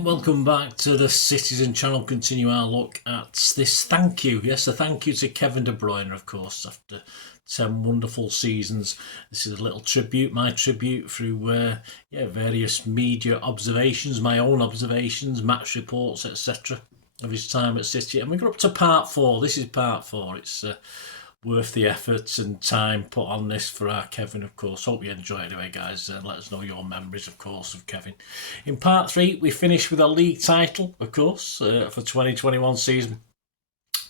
and welcome back to the Citizen channel. Continue our look at this thank you. Yes, a thank you to Kevin De Bruyne, of course, after 10 wonderful seasons. This is a little tribute, my tribute, through various media observations, my own observations, match reports, etc. of his time at City. And we got up to part 4. This is part 4. It's worth the effort and time put on this for our Kevin, of course. Hope you enjoy it anyway, guys. Let us know your memories, of course, of Kevin. In part 3, we finished with a league title, of course, for 2021 season.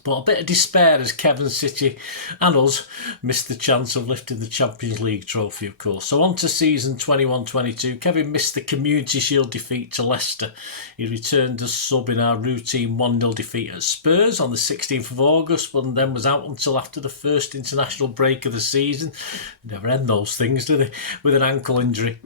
But a bit of despair as Kevin, City and us missed the chance of lifting the Champions League trophy, of course. So on to season 21-22. Kevin missed the Community Shield defeat to Leicester. He returned as sub in our routine 1-0 defeat at Spurs on the 16th of August, but then was out until after the first international break of the season. Never end those things, do they? With an ankle injury.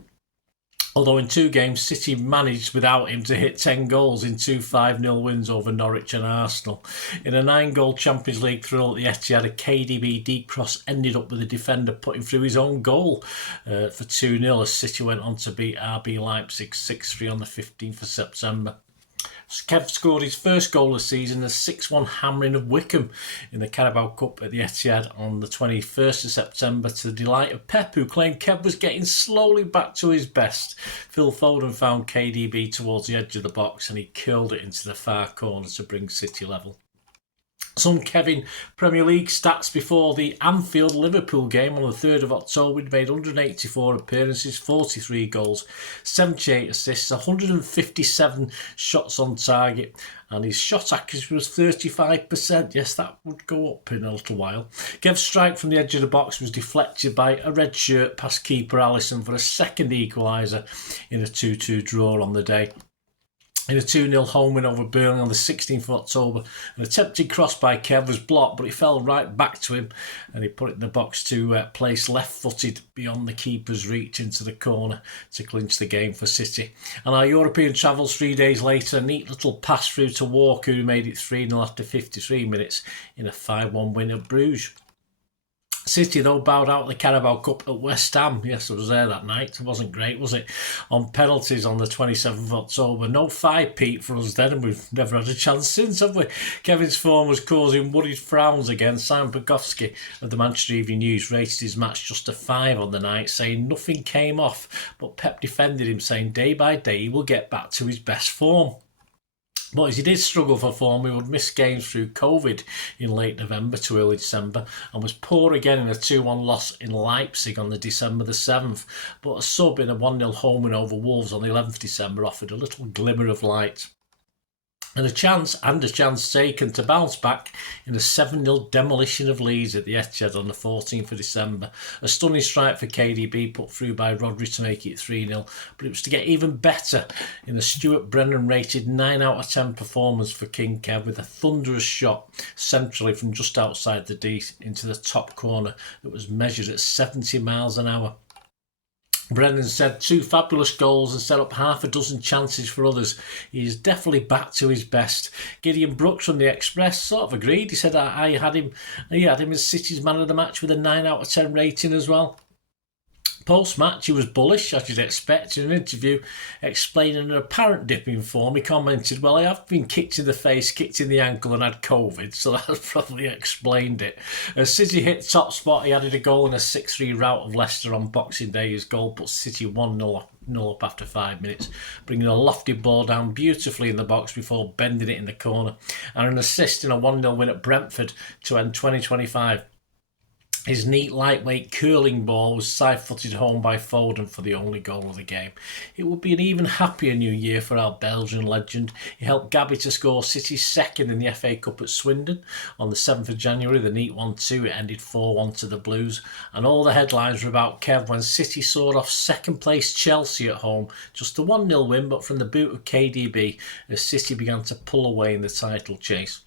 Although in 2 games, City managed without him to hit 10 goals in 2 5-0 wins over Norwich and Arsenal. In a 9-goal Champions League thrill at the Etihad, a KDB deep cross ended up with the defender putting through his own goal for 2-0 as City went on to beat RB Leipzig 6-3 on the 15th of September. Kev scored his first goal of the season, a 6-1 hammering of Wickham in the Carabao Cup at the Etihad on the 21st of September, to the delight of Pep, who claimed Kev was getting slowly back to his best. Phil Foden found KDB towards the edge of the box and he curled it into the far corner to bring City level. Some Kevin Premier League stats before the Anfield-Liverpool game on the 3rd of October. He made 184 appearances, 43 goals, 78 assists, 157 shots on target, and his shot accuracy was 35%. Yes, that would go up in a little while. Kev's strike from the edge of the box was deflected by a red shirt past keeper Alisson for a second equaliser in a 2-2 draw on the day. In a 2-0 home win over Burnley on the 16th of October, an attempted cross by Kev was blocked, but it fell right back to him and he put it in the box to place left-footed beyond the keeper's reach into the corner to clinch the game for City. And our European travels 3 days later, a neat little pass through to Walker, who made it 3-0 after 53 minutes in a 5-1 win at Bruges. City, though, bowed out the Carabao Cup at West Ham. Yes, I was there that night. It wasn't great, was it? On penalties on the 27th of October. No 5-peat for us then, and we've never had a chance since, have we? Kevin's form was causing worried frowns again. Simon Pogowski of the Manchester Evening News rated his match just a 5 on the night, saying nothing came off. But Pep defended him, saying day by day he will get back to his best form. But as he did struggle for form, he would miss games through COVID in late November to early December and was poor again in a 2-1 loss in Leipzig on the December the 7th. But a sub in a 1-0 home win over Wolves on the 11th of December offered a little glimmer of light. And a chance taken to bounce back in a 7-0 demolition of Leeds at the Etihad on the 14th of December. A stunning strike for KDB put through by Rodri to make it 3-0, but it was to get even better in a Stuart Brennan rated 9 out of 10 performance for King Kev, with a thunderous shot centrally from just outside the D into the top corner that was measured at 70 miles an hour. Brennan said 2 fabulous goals and set up half a dozen chances for others. He is definitely back to his best. Gideon Brooks from the Express sort of agreed. He said I had him as City's man of the match with a 9 out of 10 rating as well. Post-match, he was bullish, as you'd expect. In an interview explaining an apparent dip in form, he commented, "Well, I have been kicked in the face, kicked in the ankle and had COVID, so that probably explained it." As City hit top spot, he added a goal in a 6-3 rout of Leicester on Boxing Day. His goal put City 1-0 up after 5 minutes, bringing a lofty ball down beautifully in the box before bending it in the corner, and an assist in a 1-0 win at Brentford to end 2025. His neat, lightweight, curling ball was side-footed home by Foden for the only goal of the game. It would be an even happier new year for our Belgian legend. He helped Gabby to score City's second in the FA Cup at Swindon on the 7th of January, the neat 1-2. It ended 4-1 to the Blues. And all the headlines were about Kev when City sawed off second-place Chelsea at home. Just a 1-0 win, but from the boot of KDB as City began to pull away in the title chase.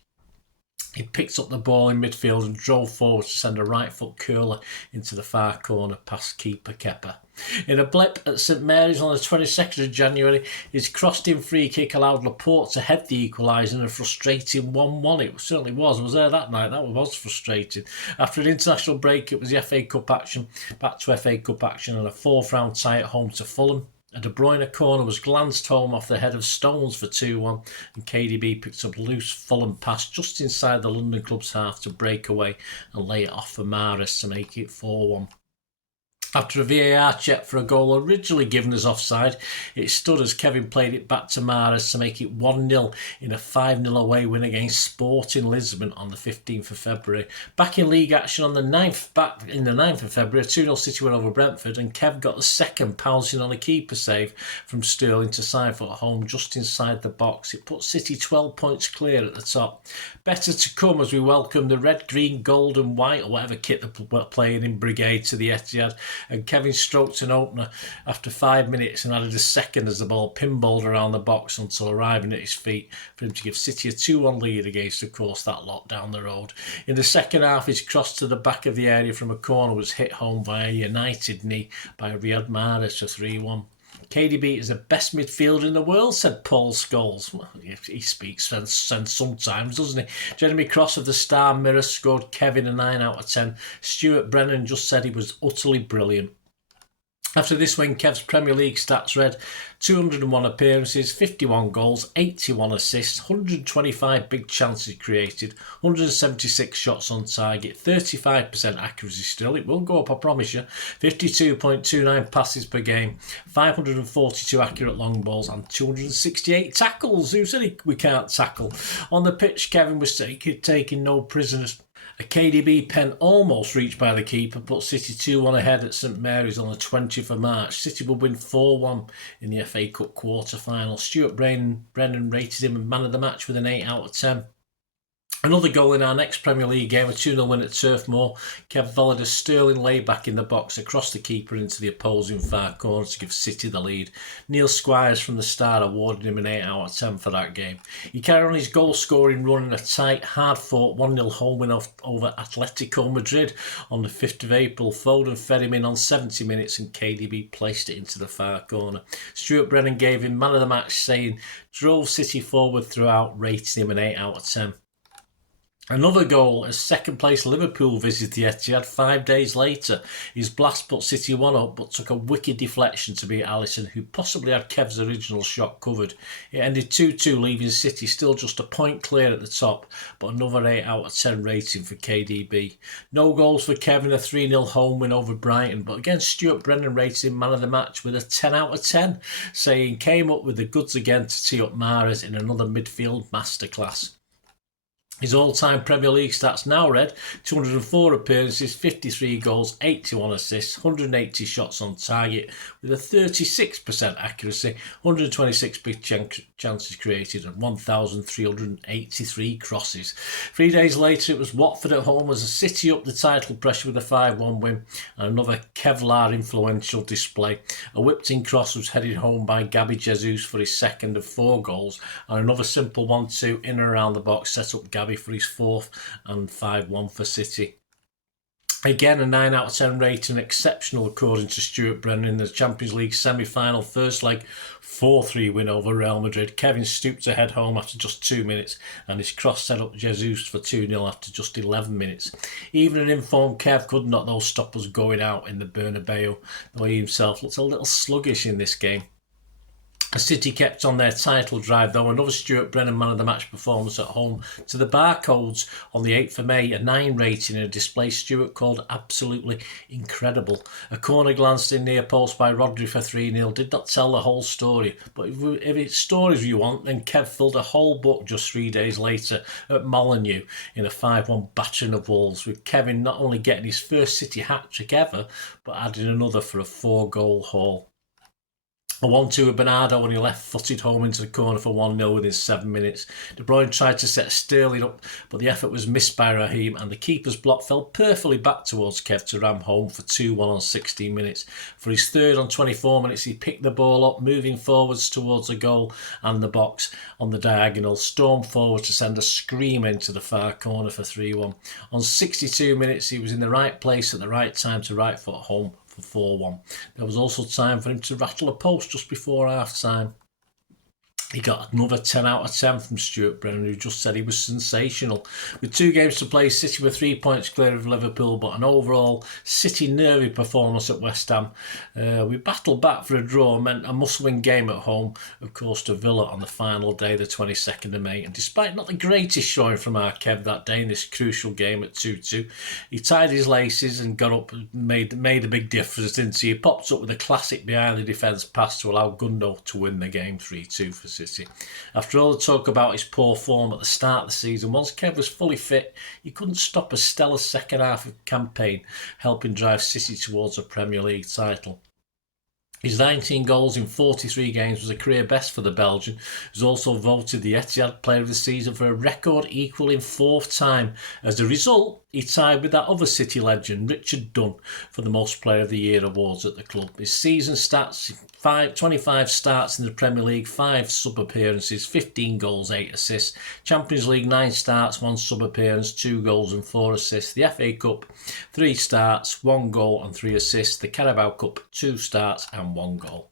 He picked up the ball in midfield and drove forward to send a right foot curler into the far corner past keeper Kippax. In a blip at St Mary's on the 22nd of January, his crossed-in free kick allowed Laporte to head the equaliser in a frustrating 1-1. It certainly was. I was there that night. That was frustrating. After an international break, it was the FA Cup action, back to FA Cup action, and a 4th round tie at home to Fulham. A De Bruyne corner was glanced home off the head of Stones for 2-1, and KDB picked up a loose Fulham pass just inside the London club's half to break away and lay it off for Mahrez to make it 4-1. After a VAR check for a goal originally given as offside, it stood as Kevin played it back to Mahrez to make it 1-0 in a 5-0 away win against Sporting Lisbon on the 15th of February. Back in league action on the 9th of February, a 2-0 City win over Brentford, and Kev got the second, pouncing on a keeper save from Sterling to side foot home just inside the box. It put City 12 points clear at the top. Better to come as we welcome the red, green, gold and white, or whatever kit they're playing in Brigade, to the Etihad. And Kevin stroked an opener after 5 minutes and added a second as the ball pinballed around the box until arriving at his feet for him to give City a 2-1 lead against, of course, that lot down the road. In the second half, his cross to the back of the area from a corner was hit home via a United knee by Riyad Mahrez for 3-1. KDB is the best midfielder in the world, said Paul Scholes. Well, he speaks sense sometimes, doesn't he? Jeremy Cross of the Star Mirror scored Kevin a 9 out of 10. Stuart Brennan just said he was utterly brilliant. After this win, Kev's Premier League stats read 201 appearances, 51 goals, 81 assists, 125 big chances created, 176 shots on target, 35% accuracy still. It will go up, I promise you. 52.29 passes per game, 542 accurate long balls and 268 tackles. Who said we can't tackle? On the pitch, Kevin was taking no prisoners. A KDB pen almost reached by the keeper put City 2-1 ahead at St Mary's on the 20th of March. City would win 4-1 in the FA Cup quarter-final. Stuart Brennan rated him a man of the match with an 8 out of 10. Another goal in our next Premier League game, a 2-0 win at Turf Moor. Kev volleyed a sterling layback in the box across the keeper into the opposing far corner to give City the lead. Neil Squires from the start awarded him an 8 out of 10 for that game. He carried on his goal-scoring run in a tight, hard-fought 1-0 home win over Atletico Madrid on the 5th of April. Foden fed him in on 70 minutes and KDB placed it into the far corner. Stuart Brennan gave him man of the match, saying, drove City forward throughout, rating him an 8 out of 10. Another goal as second place Liverpool visited the Etihad 5 days later. His blast put City 1 up but took a wicked deflection to beat Alisson, who possibly had Kev's original shot covered. It ended 2-2, leaving City still just a point clear at the top, but another 8 out of 10 rating for KDB. No goals for Kevin, a 3-0 home win over Brighton, but again Stuart Brennan rated him man of the match with a 10 out of 10, saying came up with the goods again to tee up Mahrez in another midfield masterclass. His all-time Premier League stats now read 204 appearances, 53 goals, 81 assists, 180 shots on target with a 36% accuracy, 126 big chances created and 1,383 crosses. 3 days later it was Watford at home as a City upped the title pressure with a 5-1 win and another Kevlar influential display. A whipped-in cross was headed home by Gabby Jesus for his second of 4 goals and another simple 1-2 in and around the box set up Gabby for his 4th and 5-1 for City. Again, a 9 out of 10 rating, exceptional according to Stuart Brennan in the Champions League semi-final first leg 4-3 win over Real Madrid. Kevin stooped to head home after just 2 minutes and his cross set up Jesus for 2-0 after just 11 minutes. Even an informed Kev couldn't knock those stoppers going out in the Bernabeu, though he himself looked a little sluggish in this game. City kept on their title drive though. Another Stuart Brennan man of the match performance at home to the Barcodes on the 8th of May, a 9 rating in a display Stuart called absolutely incredible. A corner glanced in near post by Rodri for 3-0 did not tell the whole story, but if it's stories you want, then Kev filled a whole book just 3 days later at Molineux in a 5-1 battering of Wolves, with Kevin not only getting his first City hat-trick ever but adding another for a 4-goal haul. A 1-2 with Bernardo when he left-footed home into the corner for 1-0 within 7 minutes. De Bruyne tried to set Sterling up, but the effort was missed by Raheem, and the keeper's block fell perfectly back towards Kev to ram home for 2-1 on 16 minutes. For his third on 24 minutes, he picked the ball up, moving forwards towards the goal and the box on the diagonal, stormed forward to send a screamer into the far corner for 3-1. On 62 minutes, he was in the right place at the right time to right foot home for 4-1. There was also time for him to rattle a post just before half-time. He got another 10 out of 10 from Stuart Brennan, who just said he was sensational. With 2 games to play, City were 3 points clear of Liverpool, but an overall City nervy performance at West Ham. We battled back for a draw, meant a must-win game at home, of course, to Villa on the final day, the 22nd of May. And despite not the greatest showing from our Kev that day in this crucial game at 2-2, he tied his laces and got up and made a big difference, didn't he? He popped up with a classic behind the defence pass to allow Gundo to win the game 3-2 for City. After all the talk about his poor form at the start of the season, once Kev was fully fit, he couldn't stop a stellar second half of campaign, helping drive City towards a Premier League title. His 19 goals in 43 games was a career best for the Belgian, who was also voted the Etihad Player of the Season for a record equalling 4th time. As a result, he tied with that other City legend, Richard Dunn, for the Most Player of the Year awards at the club. His season stats: 25 starts in the Premier League, 5 sub-appearances, 15 goals, 8 assists. Champions League, 9 starts, 1 sub-appearance, 2 goals and 4 assists. The FA Cup, 3 starts, 1 goal and 3 assists. The Carabao Cup, 2 starts and 1 goal.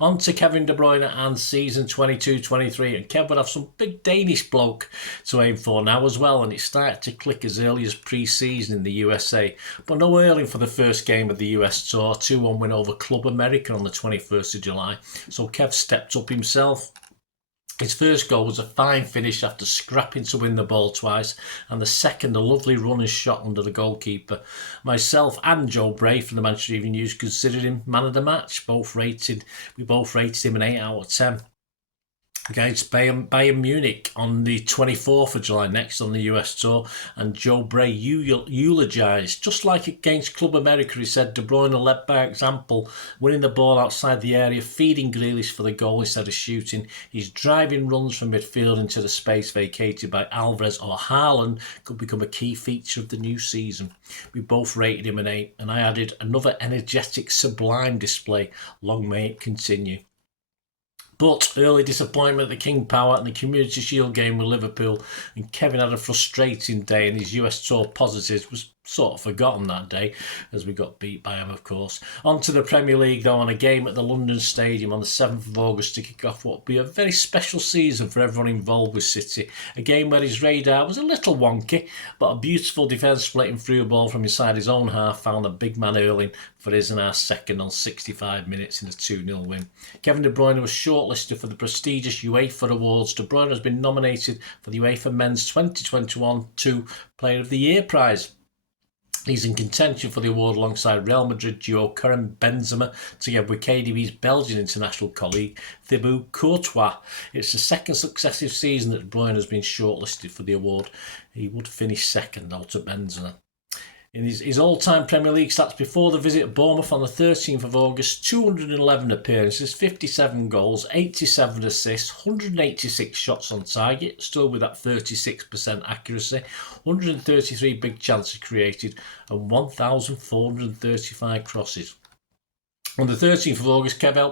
On to Kevin De Bruyne and season 22-23, and Kev would have some big Danish bloke to aim for now as well, and it started to click as early as pre-season in the USA, but no early for the first game of the US Tour, 2-1 win over Club America on the 21st of July, so Kev stepped up himself. His first goal was a fine finish after scrapping to win the ball twice, and the second a lovely running shot under the goalkeeper. Myself and Joe Bray from the Manchester Evening News considered him man of the match. We both rated him an 8 out of 10. Against Bayern Munich on the 24th of July, next on the US Tour, and Joe Bray eulogised. Just like against Club America, he said De Bruyne led by example, winning the ball outside the area, feeding Grealish for the goal instead of shooting. His driving runs from midfield into the space vacated by Alvarez or Haaland could become a key feature of the new season. We both rated him an 8, and I added another energetic, sublime display. Long may it continue. But early disappointment at the King Power and the Community Shield game with Liverpool, and Kevin had a frustrating day, and his US Tour positives was sort of forgotten that day as we got beat by him, of course. On to the Premier League though, on a game at the London Stadium on the 7th of August to kick off what will be a very special season for everyone involved with City. A game where his radar was a little wonky, but a beautiful defence splitting through a ball from inside his own half found the big man Erling for his and our second on 65 minutes in a 2-0 win. Kevin De Bruyne was shortlisted for the prestigious UEFA Awards. De Bruyne has been nominated for the UEFA Men's 2021 Player of the Year prize. He's in contention for the award alongside Real Madrid duo Karim Benzema, together with KDB's Belgian international colleague Thibaut Courtois. It's the second successive season that De Bruyne has been shortlisted for the award. He would finish second though to Benzema. In his all-time Premier League stats before the visit to Bournemouth on the 13th of August, 211 appearances, 57 goals, 87 assists, 186 shots on target, still with that 36% accuracy, 133 big chances created, and 1,435 crosses. On the 13th of August, Kevin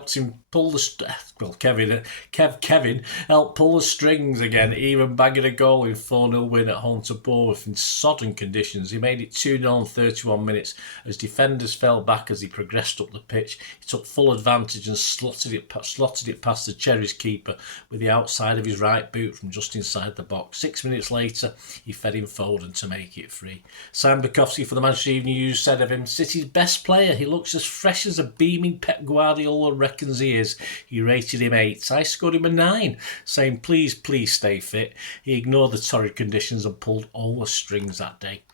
helped pull the strings again, even bagging a goal in 4-0 win at home to Bournemouth in sodden conditions. He made it 2-0 in 31 minutes as defenders fell back as he progressed up the pitch. He took full advantage and slotted it past the Cherries keeper with the outside of his right boot from just inside the box. 6 minutes later, he fed in Foden to make it 3. Sam Bukowski for the Manchester Evening News said of him, City's best player. He looks as fresh as a beaming Pep Guardiola reckons he is. He rated him 8. I scored him a 9, saying please stay fit. He ignored the torrid conditions and pulled all the strings that day.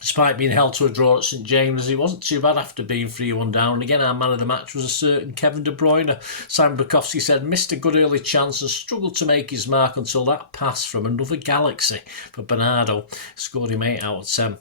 Despite being held to a draw at St James, it wasn't too bad after being 3-1 down. And again, our man of the match was a certain Kevin De Bruyne. Simon Bukowski said, missed a good early chance and struggled to make his mark until that pass from another galaxy for Bernardo scored him 8 out of 10.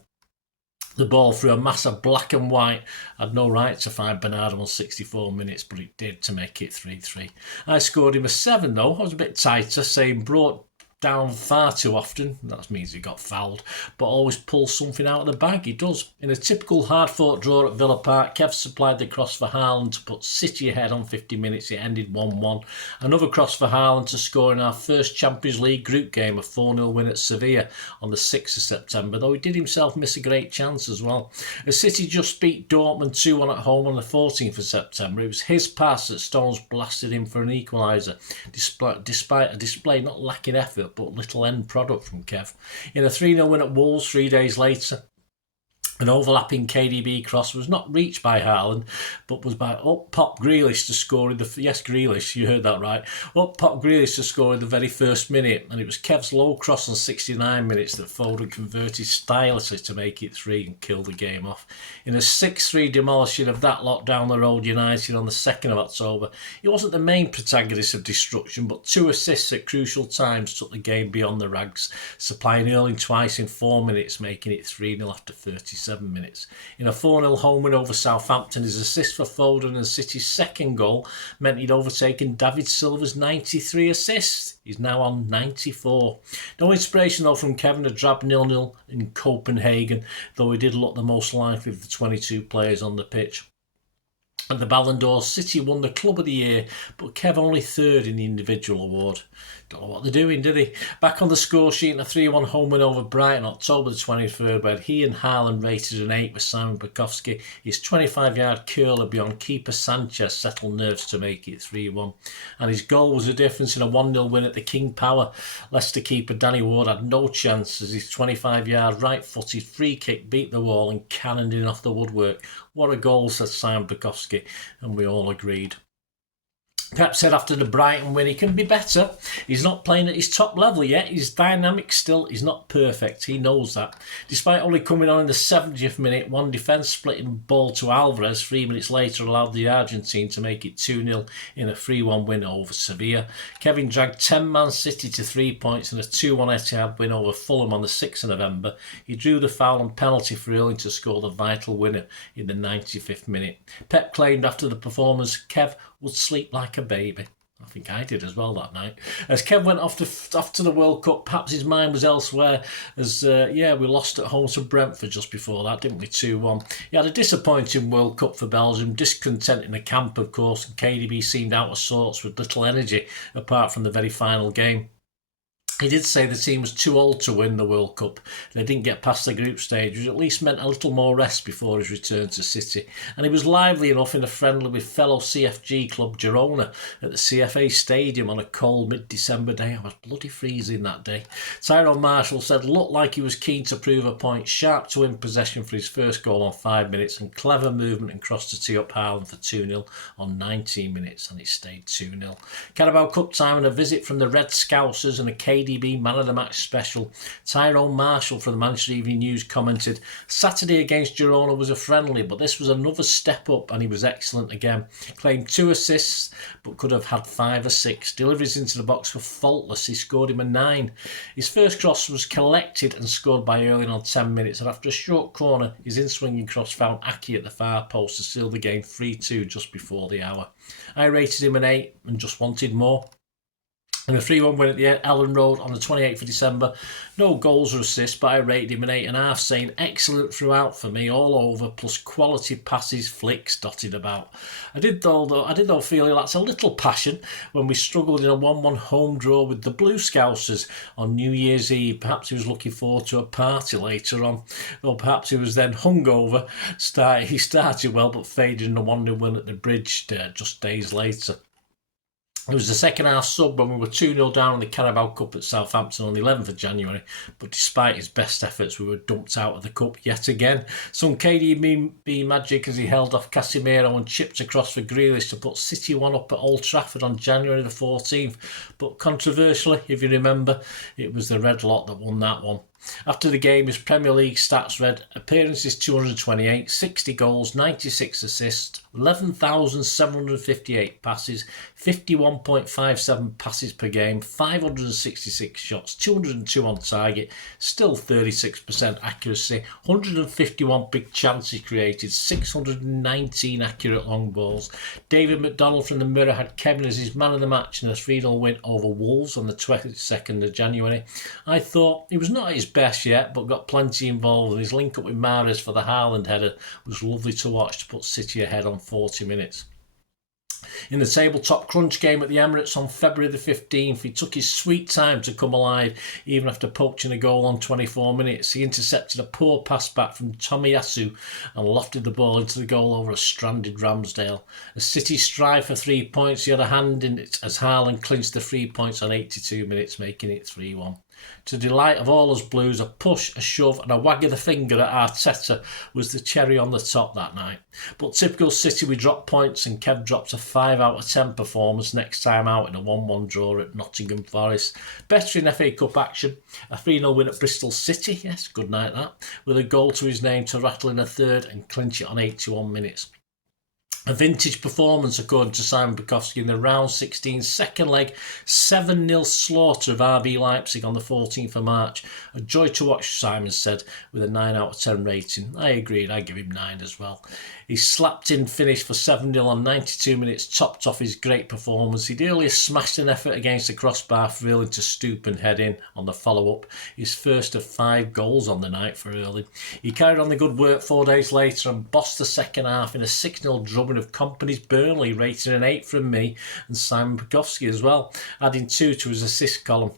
The ball through a mass of black and white had no right to find Bernardo on 64 minutes, but it did to make it 3-3. I scored him a 7 though. I was a bit tighter, saying brought down far too often. That means he got fouled, but always pulls something out of the bag. He does. In a typical hard-fought draw at Villa Park, Kev supplied the cross for Haaland to put City ahead on 50 minutes. It ended 1-1. Another cross for Haaland to score in our first Champions League group game, a 4-0 win at Sevilla on the 6th of September, though he did himself miss a great chance as well. As City just beat Dortmund 2-1 at home on the 14th of September, it was his pass that Stones blasted in for an equaliser, despite a display not lacking effort but little end product from Kev. In a 3-0 win at Wolves 3 days later, an overlapping KDB cross was not reached by Haaland, but was by up-pop Grealish to score in the... Yes, Grealish, you heard that right. Up-pop Grealish to score in the very first minute, and it was Kev's low cross on 69 minutes that Foden converted stylishly to make it 3 and kill the game off. In a 6-3 demolishing of that lot down the road United on the 2nd of October, he wasn't the main protagonist of destruction, but 2 assists at crucial times took the game beyond the rags, supplying Erling twice in 4 minutes, making it 3-0 after 37 minutes. In a 4-0 home win over Southampton, his assist for Foden and City's second goal meant he'd overtaken David Silva's 93 assists. He's now on 94. No inspiration though from Kevin, a drab 0-0 in Copenhagen, though he did look the most likely of the 22 players on the pitch. At the Ballon d'Or, City won the Club of the Year, but Kev only 3rd in the individual award. Don't know what they're doing, did he? Back on the score sheet in a 3-1 home win over Brighton, October the 23rd, where he and Haaland rated an 8 with Simon Bukowski. His 25-yard curler beyond keeper Sanchez settled nerves to make it 3-1. And his goal was the difference in a 1-0 win at the King Power. Leicester keeper Danny Ward had no chance as his 25-yard right-footed free kick beat the wall and cannoned in off the woodwork. What a goal, said Simon Bukowski, and we all agreed. Pep said after the Brighton win he can be better. He's not playing at his top level yet. He's dynamic still. He's not perfect. He knows that. Despite only coming on in the 70th minute, one defence splitting ball to Alvarez 3 minutes later allowed the Argentine to make it 2-0 in a 3-1 win over Sevilla. Kevin dragged 10 Man City to 3 points in a 2-1 Etihad win over Fulham on the 6th of November. He drew the foul and penalty for Erling to score the vital winner in the 95th minute. Pep claimed after the performance Kev would sleep like a baby. I think I did as well that night. As Kev went off to the World Cup, perhaps his mind was elsewhere as, we lost at home to Brentford just before that, didn't we, 2-1. He had a disappointing World Cup for Belgium, discontent in the camp, of course, and KDB seemed out of sorts with little energy apart from the very final game. He did say the team was too old to win the World Cup. They didn't get past the group stage, which at least meant a little more rest before his return to City. And he was lively enough in a friendly with fellow CFG club Girona at the CFA Stadium on a cold mid-December day. I was bloody freezing that day. Tyrone Marshall said looked like he was keen to prove a point, sharp to win possession for his first goal on 5 minutes and clever movement and cross to tee up Haaland for 2-0 on 19 minutes, and it stayed 2-0. Carabao Cup time and a visit from the Red Scousers and a KDB Man of the Match special. Tyrone Marshall from the Manchester Evening News commented, Saturday against Girona was a friendly, but this was another step up and he was excellent again. Claimed 2 assists, but could have had 5 or 6. Deliveries into the box were faultless. He scored him a 9. His first cross was collected and scored by Erling on 10 minutes, and after a short corner, his in-swinging cross found Aki at the far post to seal the game 3-2 just before the hour. I rated him an 8 and just wanted more. In a 3-1 win at the Ellen Road on the 28th of December, no goals or assists, but I rated him an 8.5, saying excellent throughout for me, all over, plus quality passes, flicks dotted about. I did though feel that's a little passion when we struggled in a 1-1 home draw with the Blue Scousers on New Year's Eve. Perhaps he was looking forward to a party later on, or perhaps he was then hungover. He started well, but faded in a 1-0 win at the Bridge just days later. It was the second half sub when we were 2-0 down in the Carabao Cup at Southampton on the 11th of January, but despite his best efforts we were dumped out of the cup yet again. Some KDB magic as he held off Casemiro and chipped across for Grealish to put City 1 up at Old Trafford on January the 14th, but controversially, if you remember, it was the red lot that won that one. After the game, his Premier League stats read: appearances 228, 60 goals, 96 assists, 11,758 passes, 51.57 passes per game, 566 shots, 202 on target, still 36% accuracy, 151 big chances created, 619 accurate long balls. David McDonald from the Mirror had Kevin as his man of the match in a 3-0 win over Wolves on the 22nd of January. I thought he was not at his best yet, but got plenty involved, and his link up with Mahrez for the Haaland header was lovely to watch to put City ahead on 40 minutes. In the tabletop crunch game at the Emirates on February the 15th, he took his sweet time to come alive, even after poaching a goal on 24 minutes. He intercepted a poor pass back from Tomiyasu and lofted the ball into the goal over a stranded Ramsdale. As City strive for 3 points, he had a hand in it as Haaland clinched the 3 points on 82 minutes, making it 3-1. To the delight of all us Blues, a push, a shove and a wag of the finger at Arteta was the cherry on the top that night. But typical City, we dropped points and Kev dropped a 5 out of 10 performance next time out in a 1-1 draw at Nottingham Forest. Better in FA Cup action, a 3-0 win at Bristol City, yes, good night that, with a goal to his name to rattle in a third and clinch it on 81 minutes. A vintage performance according to Simon Bukowski in the round 16 second leg 7-0 slaughter of RB Leipzig on the 14th of March. A joy to watch, Simon said, with a 9 out of 10 rating. I agreed, I give him 9 as well. He slapped in finish for 7-0 on 92 minutes, topped off his great performance. He'd earlier smashed an effort against the crossbar for Erling to stoop and head in on the follow-up, his first of 5 goals on the night for Erling. He carried on the good work 4 days later and bossed the second half in a 6-0 drubbing of Company's Burnley, rating an 8 from me and Simon Bukowski as well, adding 2 to his assist column.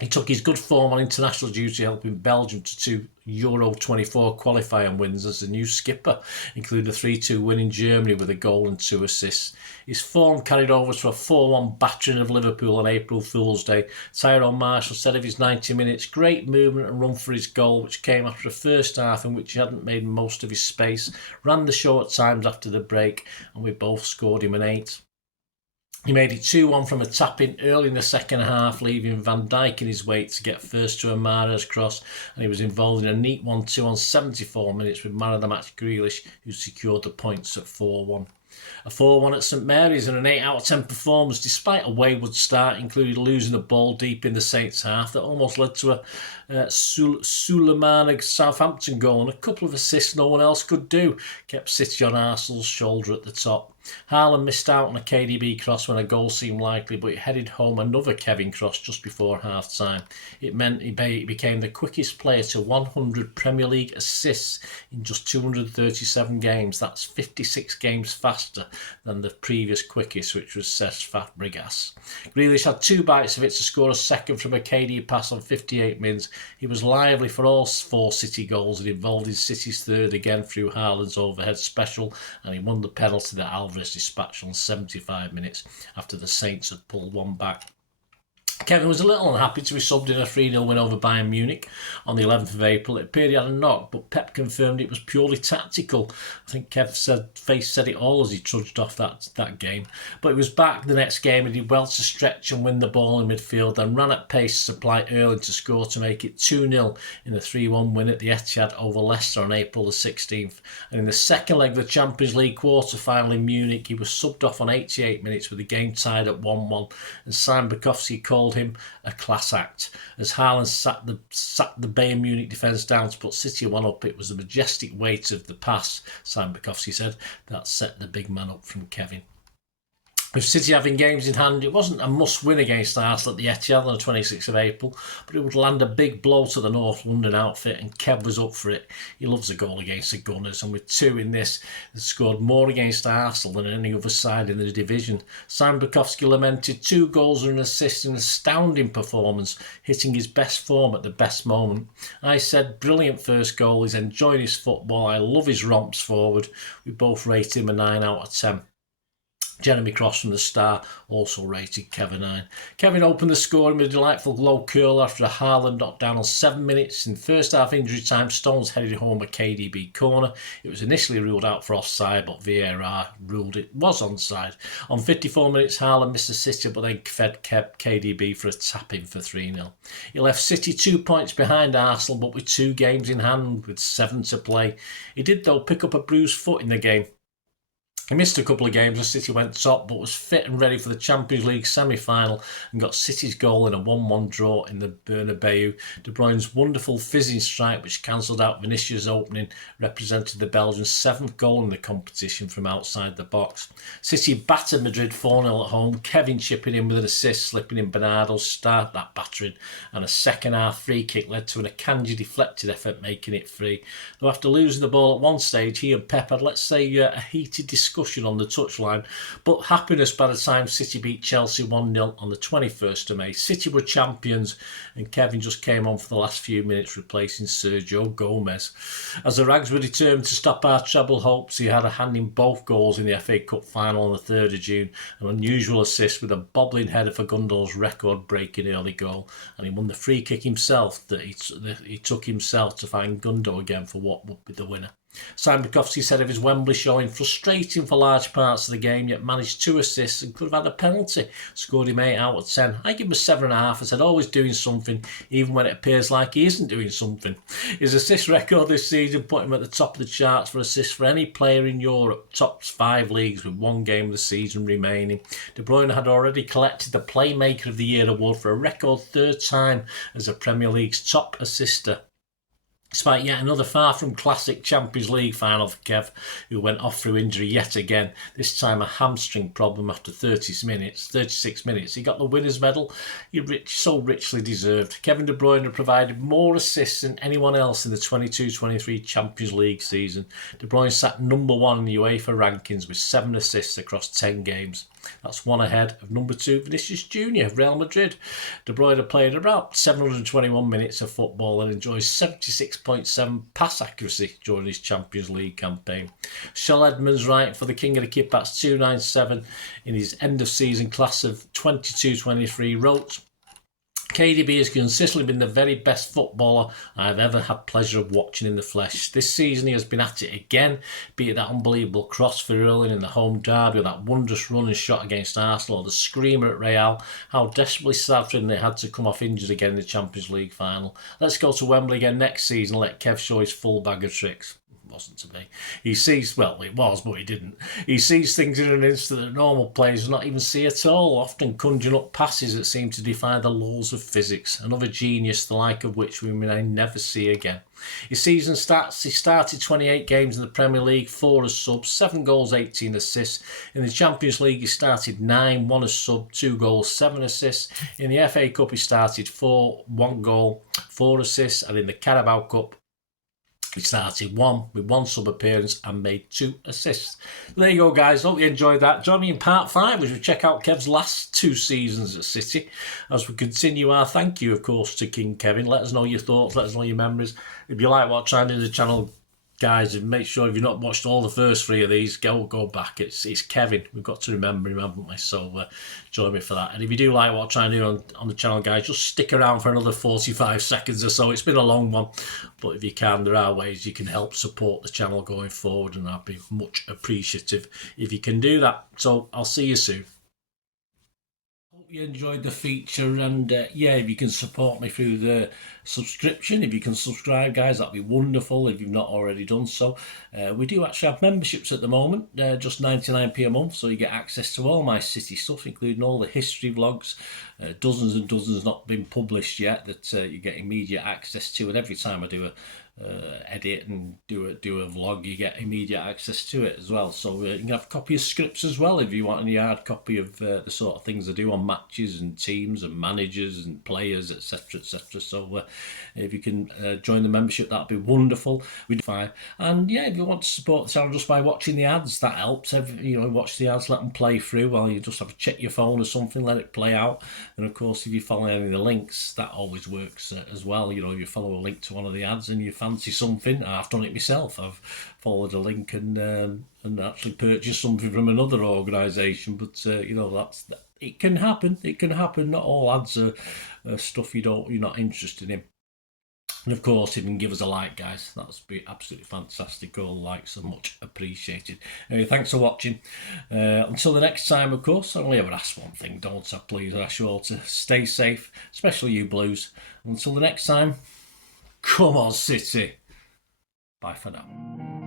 He took his good form on international duty, helping Belgium to 2 Euro 24 qualifying wins as the new skipper, including a 3-2 win in Germany with a goal and 2 assists. His form carried over to a 4-1 battering of Liverpool on April Fool's Day. Tyrone Marshall said of his 90 minutes, great movement and run for his goal, which came after a first half in which he hadn't made most of his space, ran the show at times after the break, and we both scored him an 8. He made it 2-1 from a tap-in early in the second half, leaving Van Dijk in his wait to get first to a Mahrez cross, and he was involved in a neat 1-2 on 74 minutes with man of the match Grealish, who secured the points at 4-1. A 4-1 at St Mary's and an 8 out of 10 performance despite a wayward start, including losing the ball deep in the Saints half that almost led to a Suleiman Southampton goal and a couple of assists no one else could do, kept City on Arsenal's shoulder at the top. Haaland missed out on a KDB cross when a goal seemed likely, but he headed home another Kevin cross just before half-time. It meant he became the quickest player to 100 Premier League assists in just 237 games. That's 56 games faster than the previous quickest, which was Cesc Fabregas. Grealish had 2 bites of it to score a second from a KD pass on 58 mins. He was lively for all 4 City goals and involved in City's third again through Haaland's overhead special, and he won the penalty that Alvarez dispatched on 75 minutes after the Saints had pulled one back. Kevin was a little unhappy to be subbed in a 3-0 win over Bayern Munich on the 11th of April. It appeared he had a knock, but Pep confirmed it was purely tactical. I think Kev said it all as he trudged off that game. But he was back the next game and did well to stretch and win the ball in midfield and ran at pace to supply Erling to score to make it 2-0 in a 3-1 win at the Etihad over Leicester on April the 16th. And in the second leg of the Champions League quarter-final in Munich, he was subbed off on 88 minutes with the game tied at 1-1, and Simon Bukowski called him a class act. As Haaland sat the Bayern Munich defence down to put City 1 up, it was the majestic weight of the pass, Simon Bukowski said, that set the big man up from Kevin. With City having games in hand, it wasn't a must-win against Arsenal at the Etihad on the 26th of April, but it would land a big blow to the North London outfit, and Kev was up for it. He loves a goal against the Gunners, and with 2 in this, they scored more against Arsenal than any other side in the division. Simon Bukowski lamented 2 goals and an assist, an astounding performance, hitting his best form at the best moment. I said, brilliant first goal, he's enjoying his football, I love his romps forward. We both rate him a 9 out of 10. Jeremy Cross from the Star also rated Kevin 9. Kevin opened the scoring with a delightful low curl after a Haaland knockdown on 7 minutes. In first half injury time, Stones headed home a KDB corner. It was initially ruled out for offside, but VAR ruled it was onside. On 54 minutes, Haaland missed a sitter, but then fed KDB for a tap-in for 3-0. He left City 2 points behind Arsenal, but with 2 games in hand with 7 to play. He did, though, pick up a bruised foot in the game. He missed a couple of games as City went top, but was fit and ready for the Champions League semi-final and got City's goal in a 1-1 draw in the Bernabeu. De Bruyne's wonderful fizzing strike, which cancelled out Vinicius' opening, represented the Belgians' 7th goal in the competition from outside the box. City battered Madrid 4-0 at home, Kevin chipping in with an assist, slipping in Bernardo's start that battering, and a second-half free kick led to an Akanji deflected effort, making it free. Though after losing the ball at one stage, he and Pep had, let's say, a heated discussion on the touchline, but happiness by the time City beat Chelsea 1-0 on the 21st of May. City were champions and Kevin just came on for the last few minutes replacing Sergio Gomez. As the Rags were determined to stop our treble hopes, he had a hand in both goals in the FA Cup final on the 3rd of June, an unusual assist with a bobbling header for Gundogan's record-breaking early goal, and he won the free kick himself that he took himself to find Gundogan again for what would be the winner. Simon Bukowski said of his Wembley showing, frustrating for large parts of the game, yet managed 2 assists and could have had a penalty. Scored him 8 out of 10. I give him a 7.5. I said always doing something, even when it appears like he isn't doing something. His assist record this season put him at the top of the charts for assists for any player in Europe, top 5 leagues with 1 game of the season remaining. De Bruyne had already collected the Playmaker of the Year award for a record 3rd time as a Premier League's top assister. Despite yet another far from classic Champions League final for Kev, who went off through injury yet again, this time a hamstring problem after 36 minutes. He got the winner's medal he so richly deserved. Kevin De Bruyne provided more assists than anyone else in the 22-23 Champions League season. De Bruyne sat number 1 in the UEFA rankings with 7 assists across 10 games. That's 1 ahead of number 2 Vinicius Jr. of Real Madrid. De Bruyne played about 721 minutes of football and enjoys 76.7 pass accuracy during his Champions League campaign. Shell Edmonds, right for the king of the Kippax 297 in his end of season class of 22-23, wrote, KDB has consistently been the very best footballer I have ever had pleasure of watching in the flesh. This season he has been at it again, be it that unbelievable cross for Erling in the home derby, or that wondrous run and shot against Arsenal, or the screamer at Real. How desperately sad for him they had to come off injured again in the Champions League final. Let's go to Wembley again next season and let Kev show his full bag of tricks. Wasn't to be. He sees, well, it was, but he didn't. He sees things in an instant that normal players do not even see at all, often conjuring up passes that seem to defy the laws of physics. Another genius, the like of which we may never see again. His season starts, he started 28 games in the Premier League, 4 as sub, 7 goals, 18 assists. In the Champions League, he started 9, 1 as sub, 2 goals, 7 assists. In the FA Cup, he started 4, 1 goal, 4 assists. And in the Carabao Cup, he started 1 with 1 sub appearance and made 2 assists. There you go, guys. Hope you enjoyed that. Join me in part 5 as we check out Kev's last 2 seasons at City. As we continue our thank you, of course, to King Kevin. Let us know your thoughts. Let us know your memories. If you like what I'm trying to do to the channel, guys, and make sure if you've not watched all the first 3 of these, go back. It's Kevin. We've got to remember him, haven't we? So join me for that. And if you do like what I'm trying to do on the channel, guys, just stick around for another 45 seconds or so. It's been a long one, but if you can, there are ways you can help support the channel going forward, and I'd be much appreciative if you can do that. So I'll see you soon. You enjoyed the feature, and yeah, if you can support me through the subscription, if you can subscribe, guys, that'd be wonderful if you've not already done so. We do actually have memberships at the moment, just 99p a month, so you get access to all my City stuff, including all the history vlogs, dozens and dozens not been published yet that you get immediate access to, and every time I do a edit and do a vlog, you get immediate access to it as well. So you can have a copy of scripts as well if you want any hard copy of the sort of things I do on matches and teams and managers and players, etc, etc. So if you can join the membership, that'd be wonderful. We do fine. And yeah, if you want to support the channel just by watching the ads, that helps. You know, watch the ads, let them play through while you just have to check your phone or something, let it play out. And of course, if you follow any of the links, that always works as well. You know, if you follow a link to one of the ads and you fancy something, I've done it myself. I've followed a link and actually purchased something from another organisation. But you know, it can happen. It can happen. Not all ads are stuff you're not interested in. And of course, if you can give us a like, guys, that would be absolutely fantastic. All the likes are much appreciated. Anyway, thanks for watching. Until the next time, of course, I only ever ask one thing, don't I? Please, I ask you all to stay safe, especially you Blues. Until the next time, come on, City. Bye for now.